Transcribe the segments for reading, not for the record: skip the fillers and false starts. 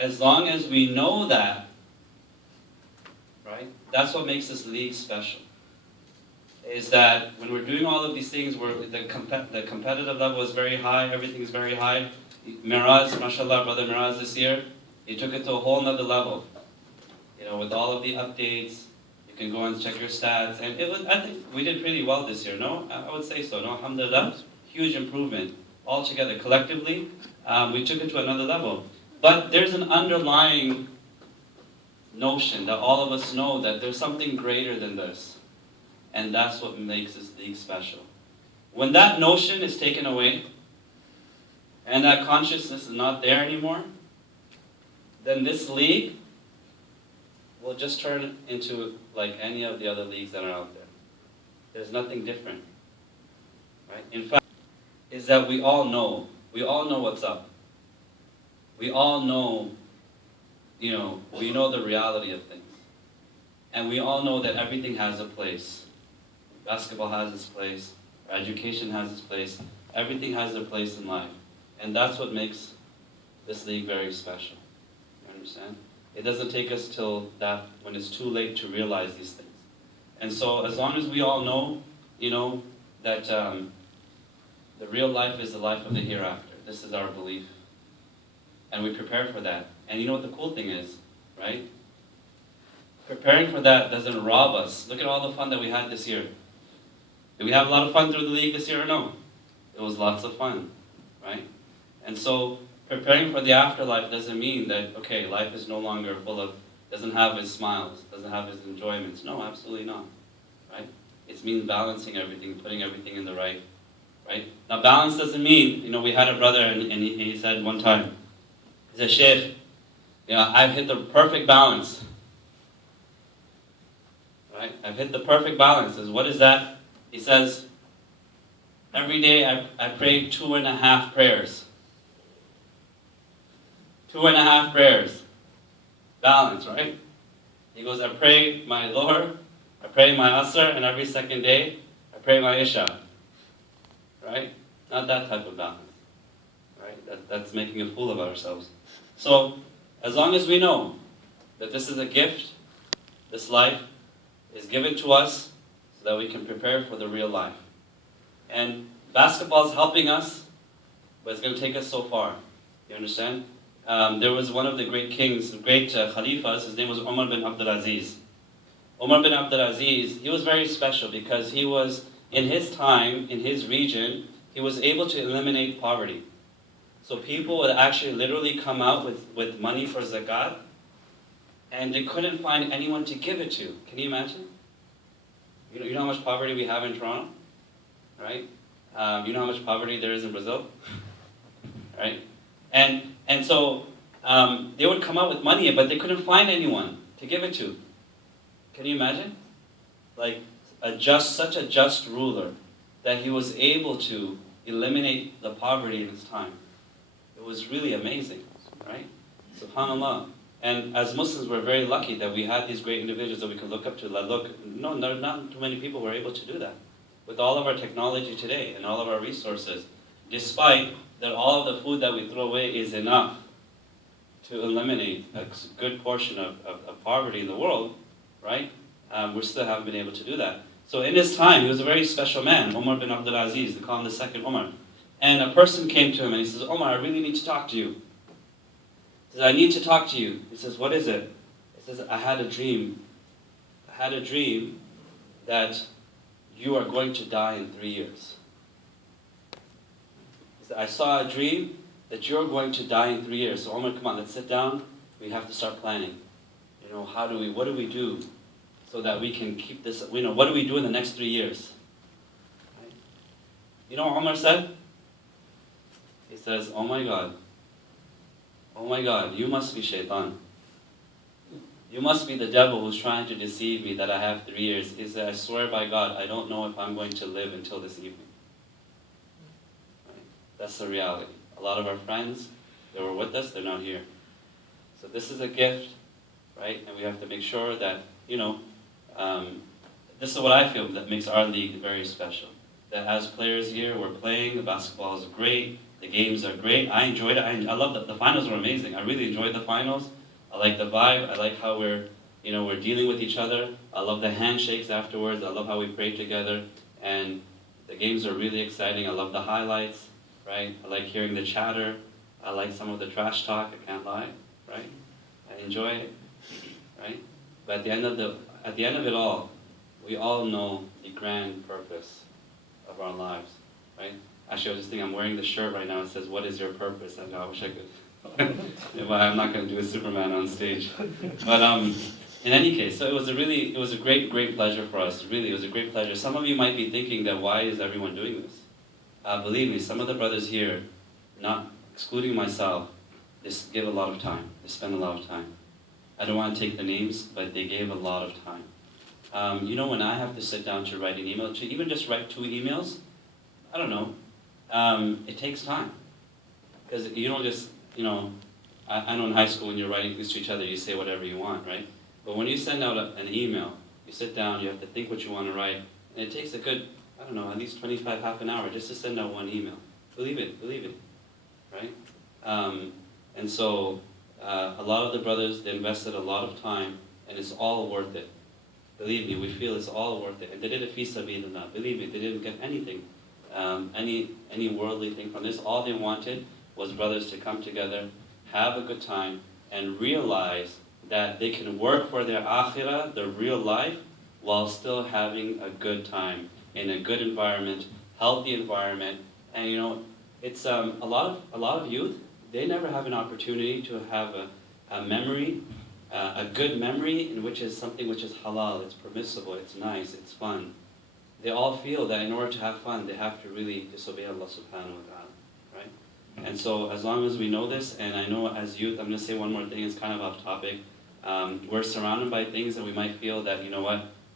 as long as we know that, right, that's what makes this league special. Is that when we're doing all of these things, where the competitive level is very high, everything is very high. Miraz, mashallah, brother Miraz this year, he took it to a whole nother level. You know, with all of the updates, you can go and check your stats, and I think we did pretty well this year. No, I would say so. No, alhamdulillah, huge improvement all together collectively. We took it to another level, but there's an underlying notion that all of us know that there's something greater than this. And that's what makes this league special. When that notion is taken away, and that consciousness is not there anymore, then this league will just turn into like any of the other leagues that are out there. There's nothing different. Right? In fact, is that we all know what's up. We all know, we know the reality of things. And we all know that everything has a place. Basketball has its place, education has its place, everything has their place in life. And that's what makes this league very special. You understand? It doesn't take us till that when it's too late to realize these things. And so as long as we all know, that the real life is the life of the hereafter. This is our belief. And we prepare for that. And you know what the cool thing is, right? Preparing for that doesn't rob us. Look at all the fun that we had this year. Did we have a lot of fun through the league this year or no? It was lots of fun, right? And so preparing for the afterlife doesn't mean that, okay, life is no longer doesn't have its smiles, doesn't have its enjoyments. No, absolutely not, right? It means balancing everything, putting everything in the right. Now balance doesn't mean, we had a brother and he said one time, he said, Shaykh, I've hit the perfect balance. Right? I've hit the perfect balance. What is that? He says, every day I pray 2.5 prayers. 2.5 prayers. Balance, right? He goes, I pray my Dhuhr, I pray my Asr, and every second day I pray my Isha. Right? Not that type of balance. Right? That's making a fool of ourselves. So, as long as we know that this is a gift, this life is given to us so that we can prepare for the real life. And basketball is helping us, but it's going to take us so far. You understand? There was one of the great kings, great Khalifas, his name was Umar bin Abdul Aziz. Umar bin Abdul Aziz, he was very special because he was, in his time, in his region, he was able to eliminate poverty. So people would actually literally come out with money for zakat, and they couldn't find anyone to give it to. Can you imagine? You know how much poverty we have in Toronto? Right? You know how much poverty there is in Brazil? Right? And so they would come out with money, but they couldn't find anyone to give it to. Can you imagine? Like such a just ruler that he was able to eliminate the poverty in his time. It was really amazing, right? SubhanAllah. And as Muslims, we're very lucky that we had these great individuals that we could look up to. Not too many people were able to do that. With all of our technology today and all of our resources, despite that all of the food that we throw away is enough to eliminate a good portion of poverty in the world, right? We still haven't been able to do that. So in his time, he was a very special man, Umar bin Abdul Aziz, they call him the second Umar. And a person came to him and he says, Umar, I really need to talk to you. He says, I need to talk to you. He says, what is it? He says, I had a dream. I had a dream that you are going to die in 3 years. He said, I saw a dream that you're going to die in 3 years. So Umar, come on, let's sit down. We have to start planning. What do we do so that we can keep this, what do we do in the next 3 years? Right? You know what Umar said? He says, oh my God, you must be shaitan. You must be the devil who's trying to deceive me that I have 3 years. He said, I swear by God, I don't know if I'm going to live until this evening. Right? That's the reality. A lot of our friends, they were with us, they're not here. So this is a gift, right? And we have to make sure that, this is what I feel that makes our league very special. That as players here, we're playing, the basketball is great, The games are great. I enjoyed it. I love the finals were amazing. I really enjoyed the finals. I like the vibe. I like how we're dealing with each other. I love the handshakes afterwards. I love how we pray together. And the games are really exciting. I love the highlights, right? I like hearing the chatter. I like some of the trash talk. I can't lie, right? I enjoy it, right? But at the end of it all, we all know the grand purpose of our lives, right? Actually, I was just thinking, I'm wearing the shirt right now. It says, "What is your purpose?" And I wish I could. But I'm not going to do a Superman on stage. But in any case, so it was a great pleasure for us. Really, it was a great pleasure. Some of you might be thinking that why is everyone doing this? Believe me, some of the brothers here, not excluding myself, they give a lot of time. They spend a lot of time. I don't want to take the names, but they gave a lot of time. When I have to sit down to write an email, to even just write 2 emails, I don't know, it takes time. Because you don't just, I know in high school when you're writing things to each other, you say whatever you want, right? But when you send out an email, you sit down, you have to think what you want to write, and it takes a good, I don't know, at least 25, half an hour just to send out one email. Believe it, right? And so a lot of the brothers, they invested a lot of time, and it's all worth it. Believe me, we feel it's all worth it. And they did it fi sabilillah. Believe me, they didn't get anything, any worldly thing from this. All they wanted was brothers to come together, have a good time, and realize that they can work for their akhirah, their real life, while still having a good time in a good environment, healthy environment. And it's a lot of youth, they never have an opportunity to have a memory, a good memory, in which is something which is halal, it's permissible, it's nice, it's fun. They all feel that in order to have fun, they have to really disobey Allah subhanahu wa ta'ala, right? And so as long as we know this, and I know as youth, I'm going to say one more thing, it's kind of off topic. We're surrounded by things that we might feel that,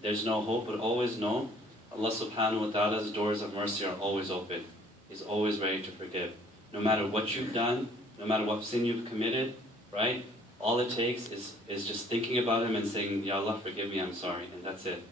there's no hope, but always know Allah subhanahu wa ta'ala's doors of mercy are always open. He's always ready to forgive. No matter what you've done, no matter what sin you've committed, right? All it takes is just thinking about Him and saying, Ya Allah, forgive me, I'm sorry, and that's it.